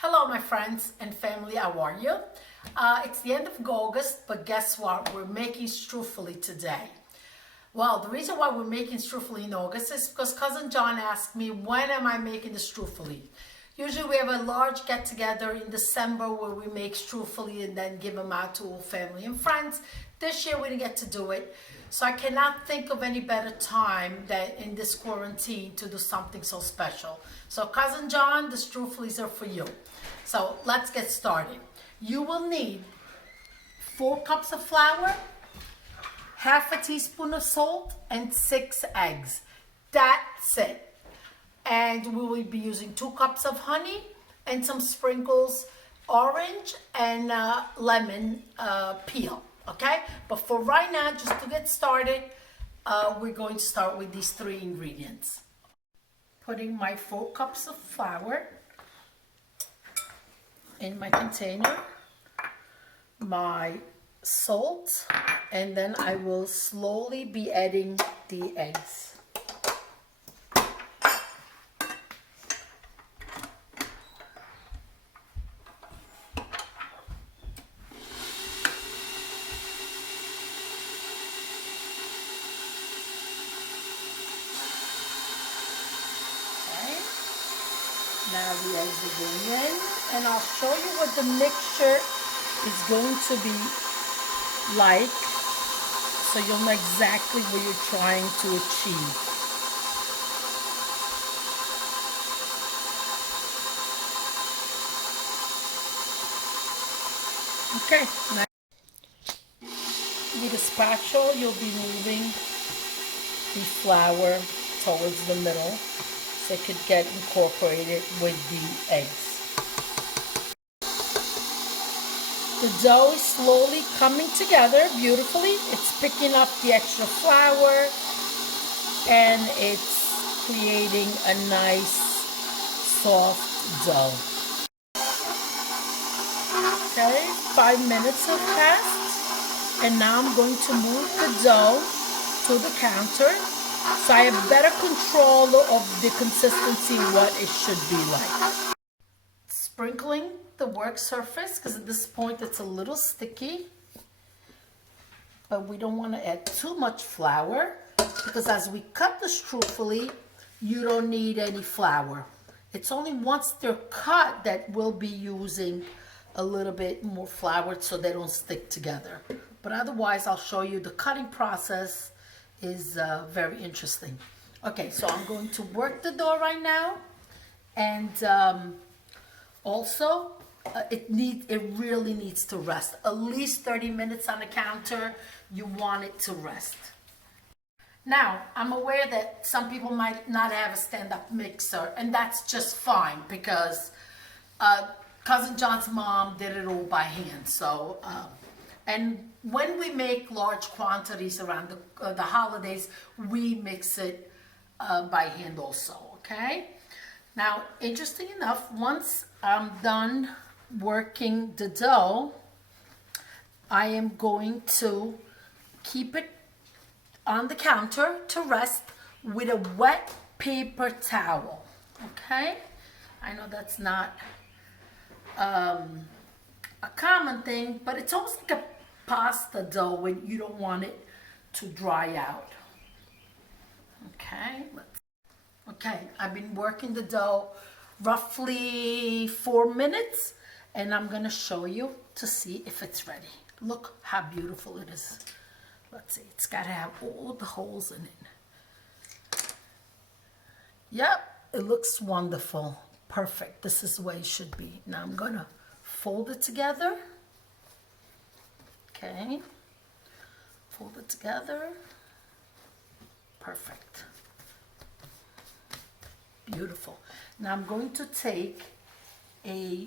Hello, my friends and family. How are you? It's the end of August, but guess what? We're making Struffoli today. Well, the reason why we're making Struffoli in August is because Cousin John asked me, when am I making the Struffoli? Usually we have a large get-together in December where we make Struffoli and then give them out to all family and friends. This year we didn't get to do it. So I cannot think of any better time than in this quarantine to do something so special. So Cousin John, the Struffolis are for you. So let's get started. You will need 4 cups of flour, half a teaspoon of salt, and 6 eggs. That's it. And we will be using 2 cups of honey and some sprinkles, orange and lemon peel. Okay, but for right now, just to get started, we're going to start with these 3 ingredients. Putting my 4 cups of flour in my container, my salt, and then I will slowly be adding the eggs. Now the eggs are going in, and I'll show you what the mixture is going to be like, so you'll know exactly what you're trying to achieve. Okay, now with a spatula, you'll be moving the flour towards the middle, so it could get incorporated with the eggs. The dough is slowly coming together beautifully. It's picking up the extra flour and it's creating a nice soft dough. Okay, 5 minutes have passed, and now I'm going to move the dough to the counter, so I have better control of the consistency, what it should be like. Sprinkling the work surface, because at this point it's a little sticky, but we don't want to add too much flour, because as we cut the Struffoli, you don't need any flour. It's only once they're cut that we'll be using a little bit more flour so they don't stick together. But otherwise, I'll show you the cutting process is very interesting. Okay, so I'm going to work the dough right now, and also it really needs to rest. At least 30 minutes on the counter. You want it to rest. Now, I'm aware that some people might not have a stand-up mixer, and that's just fine, because Cousin John's mom did it all by hand. So and when we make large quantities around the holidays, we mix it by hand also, okay? Now, interesting enough, once I'm done working the dough, I am going to keep it on the counter to rest with a wet paper towel, okay? I know that's not a common thing, but it's almost like a pasta dough when you don't want it to dry out. Okay, I've been working the dough roughly 4 minutes, and I'm gonna show you to see if it's ready. Look how beautiful it is. Let's see, it's gotta have all the holes in it. Yep, it looks wonderful. Perfect, this is the way it should be. Now I'm gonna fold it together. Okay, fold it together. Perfect. Beautiful. Now I'm going to take a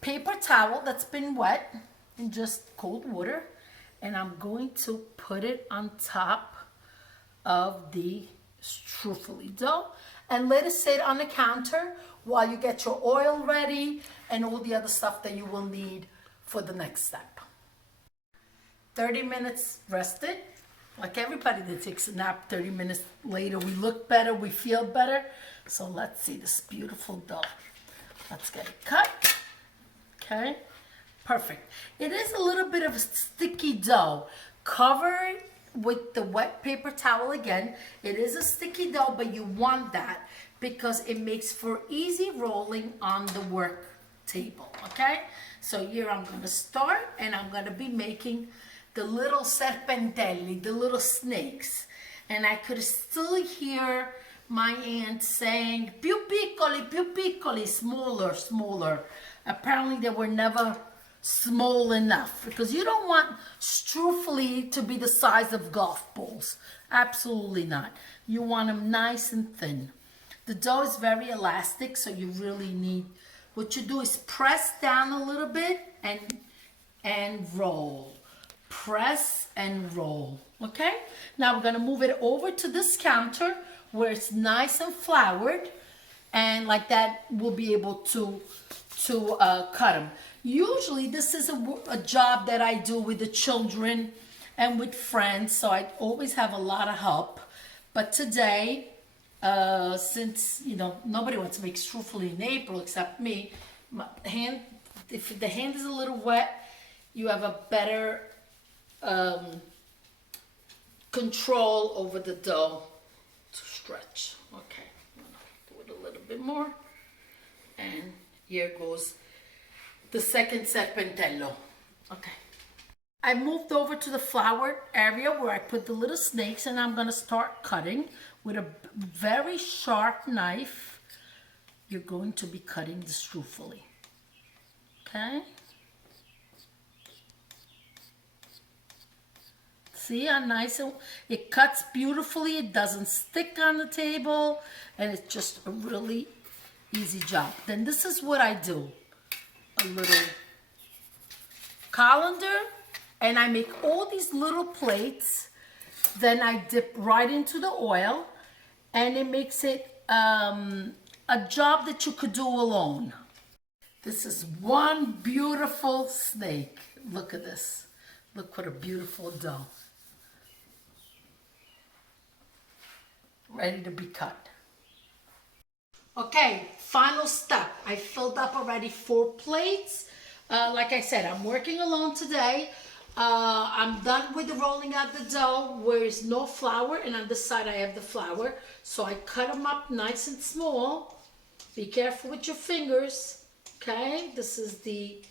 paper towel that's been wet in just cold water, and I'm going to put it on top of the Struffoli dough and let it sit on the counter while you get your oil ready and all the other stuff that you will need for the next step. 30 minutes rested. Like everybody that takes a nap, 30 minutes later, we look better, we feel better. So let's see this beautiful dough. Let's get it cut. Okay, perfect. It is a little bit of a sticky dough. Cover it with the wet paper towel again. It is a sticky dough, but you want that because it makes for easy rolling on the work table, okay? So here I'm gonna start, and I'm gonna be making the little serpentelli, the little snakes. And I could still hear my aunt saying, più piccoli, smaller, smaller. Apparently they were never small enough, because you don't want Struffoli to be the size of golf balls. Absolutely not. You want them nice and thin. The dough is very elastic, so you really need, what you do is press down a little bit and roll. Press and roll, okay? Now we're gonna move it over to this counter where it's nice and floured, and like that we'll be able to cut them. Usually this is a job that I do with the children and with friends, so I always have a lot of help. But today, since nobody wants to make Struffoli in April except me, if the hand is a little wet, you have a better control over the dough to stretch. Okay, I'm gonna do it a little bit more, and here goes the second serpentello. Okay, I moved over to the floured area where I put the little snakes, and I'm gonna start cutting with a very sharp knife. You're going to be cutting the Struffoli. Okay, see how nice it cuts beautifully. It doesn't stick on the table, and it's just a really easy job. Then this is what I do. A little colander, and I make all these little plates. Then I dip right into the oil, and it makes it a job that you could do alone. This is one beautiful snake. Look at this. Look what a beautiful dough. Ready to be cut. Okay, final step. I filled up already 4 plates. Like I said, I'm working alone today. I'm done with the rolling out the dough where is no flour, and on this side I have the flour. So I cut them up nice and small. Be careful with your fingers. Okay, this is the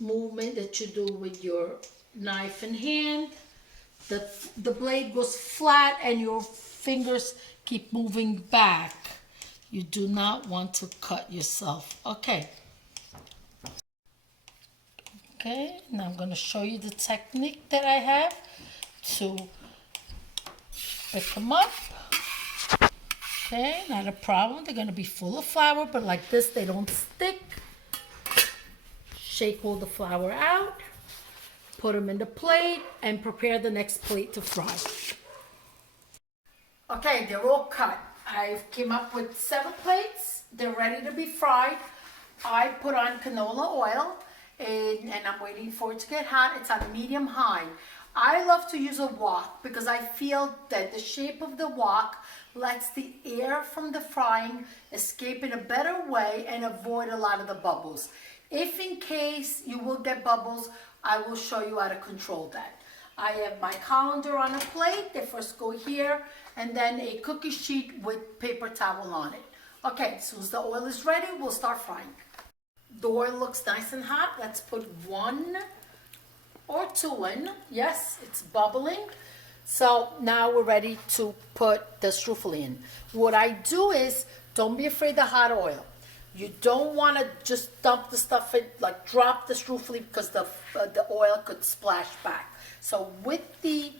movement that you do with your knife and hand. The blade goes flat and your fingers keep moving back. You do not want to cut yourself. Okay. Okay, now I'm going to show you the technique that I have to pick them up. Okay, not a problem. They're going to be full of flour, but like this, they don't stick. Shake all the flour out. Put them in the plate and prepare the next plate to fry. Okay, they're all cut. I came up with 7 plates. They're ready to be fried. I put on canola oil, and I'm waiting for it to get hot. It's on medium high. I love to use a wok because I feel that the shape of the wok lets the air from the frying escape in a better way and avoid a lot of the bubbles. If in case you will get bubbles, I will show you how to control that. I have my colander on a plate. They first go here, and then a cookie sheet with paper towel on it. Okay, as soon as the oil is ready, we'll start frying. The oil looks nice and hot. Let's put 1 or 2 in. Yes, it's bubbling. So now we're ready to put the Struffoli in. What I do is, don't be afraid of hot oil. You don't want to just dump the stuff in, like drop the Struffoli, because the oil could splash back. So with the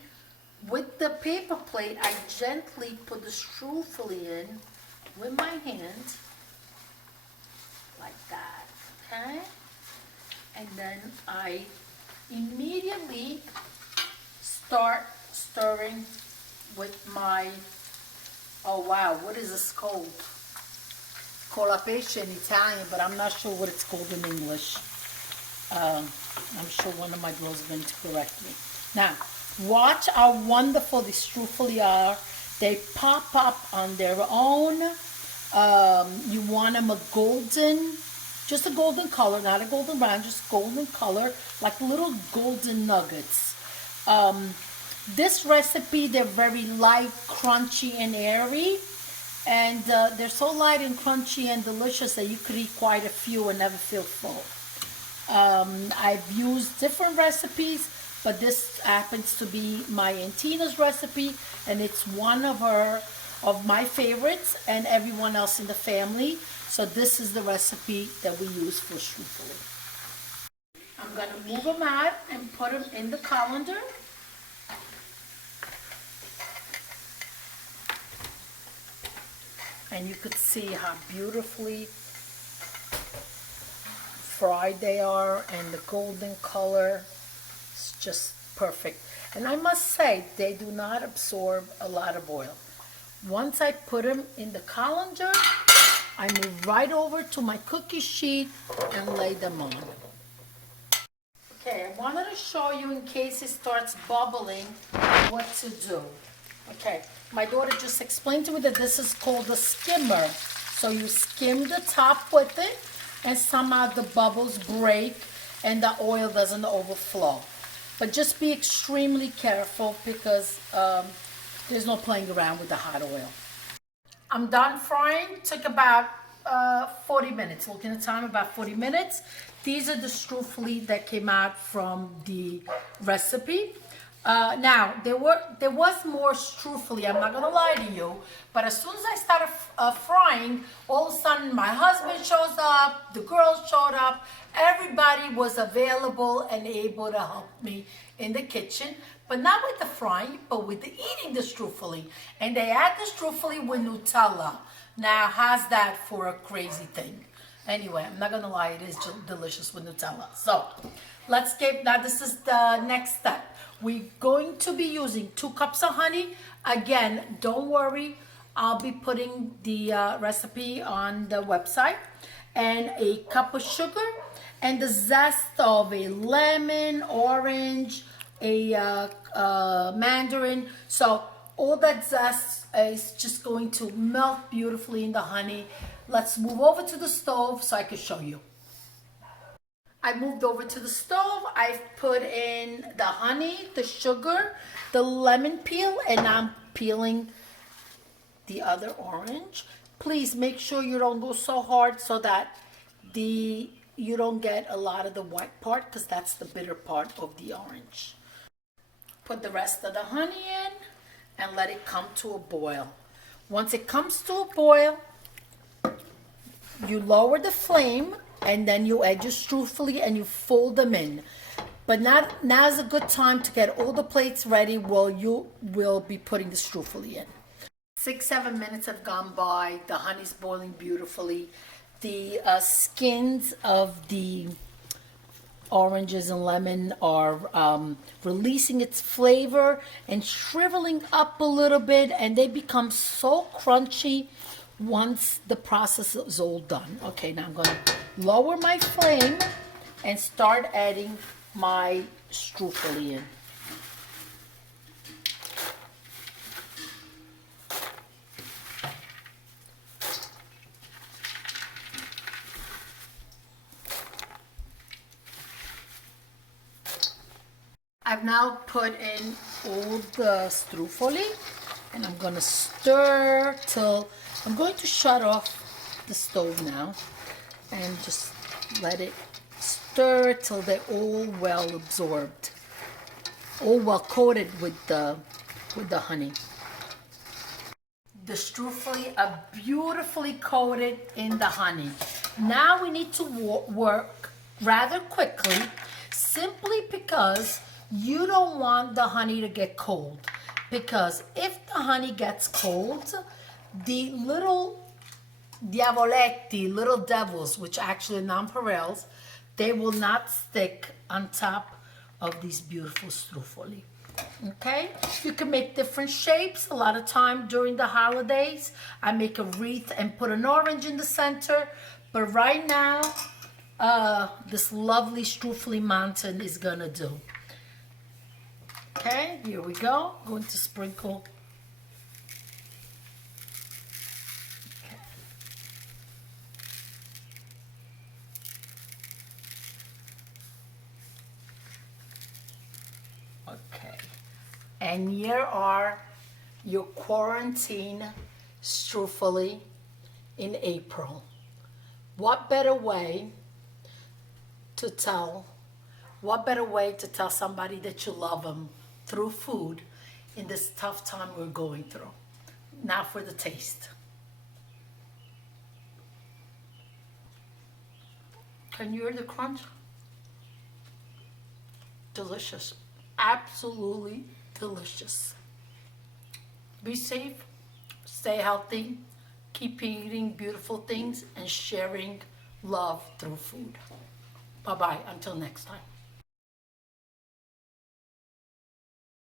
paper plate, I gently put the Struffoli in with my hand, like that, okay? And then I immediately start stirring with my, oh wow, what is this called? Colapesce in Italian, but I'm not sure what it's called in English. I'm sure one of my girls is going to correct me. Now, watch how wonderful these Struffoli are. They pop up on their own. You want them a golden, just a golden color, not a golden brown, just golden color, like little golden nuggets. This recipe, they're very light, crunchy, and airy. And they're so light and crunchy and delicious that you could eat quite a few and never feel full. I've used different recipes, but this happens to be my and Tina's recipe, and it's one of my favorites and everyone else in the family. So this is the recipe that we use for struffoli. I'm going to move them out and put them in the colander. And you could see how beautifully fried they are, and the golden color is just perfect. And I must say, they do not absorb a lot of oil. Once I put them in the colander, I move right over to my cookie sheet and lay them on. Okay, I wanted to show you, in case it starts bubbling, what to do. Okay, my daughter just explained to me that this is called a skimmer. So you skim the top with it, and somehow the bubbles break and the oil doesn't overflow. But just be extremely careful, because there's no playing around with the hot oil. I'm done frying. Took about 40 minutes. Looking at the time, about 40 minutes. These are the struffoli that came out from the recipe. Now, there was more struffoli, I'm not going to lie to you, but as soon as I started frying, all of a sudden my husband shows up, the girls showed up, everybody was available and able to help me in the kitchen, but not with the frying, but with the eating the struffoli. And they add the struffoli with Nutella. Now, how's that for a crazy thing? Anyway, I'm not going to lie, it is delicious with Nutella. So, now this is the next step. We're going to be using 2 cups of honey. Again, don't worry, I'll be putting the recipe on the website. And a cup of sugar, and the zest of a lemon, orange, a mandarin. So all that zest is just going to melt beautifully in the honey. Let's move over to the stove so I can show you. I moved over to the stove. I've put in the honey, the sugar, the lemon peel, and I'm peeling the other orange. Please make sure you don't go so hard so that you don't get a lot of the white part, because that's the bitter part of the orange. Put the rest of the honey in and let it come to a boil. Once it comes to a boil, you lower the flame, and then you add your struffoli and you fold them in. But now is a good time to get all the plates ready while you will be putting the struffoli in. 6-7 minutes have gone by. The honey's boiling beautifully. The skins of the oranges and lemon are releasing its flavor and shriveling up a little bit, and they become so crunchy once the process is all done. Okay, now I'm going to lower my flame and start adding my struffoli in. I've now put in all the struffoli, and I'm going to stir till, I'm going to shut off the stove now and just let it stir till they're all well absorbed, all well coated with the honey. The struffoli are beautifully coated in the honey. Now we need to work rather quickly, simply because you don't want the honey to get cold. Because if the honey gets cold, the little diavoletti, little devils, which actually are nonpareils, they will not stick on top of these beautiful struffoli. Okay, you can make different shapes. A lot of time during the holidays, I make a wreath and put an orange in the center. But right now, this lovely struffoli mountain is gonna do. Okay, here we go. Going to sprinkle. Okay. Okay. And here are your quarantine Struffoli in April. What better way to tell somebody that you love them through food in this tough time we're going through? Now for the taste. Can you hear the crunch? Delicious. Absolutely delicious. Be safe, stay healthy, keep eating beautiful things and sharing love through food. Bye-bye, until next time.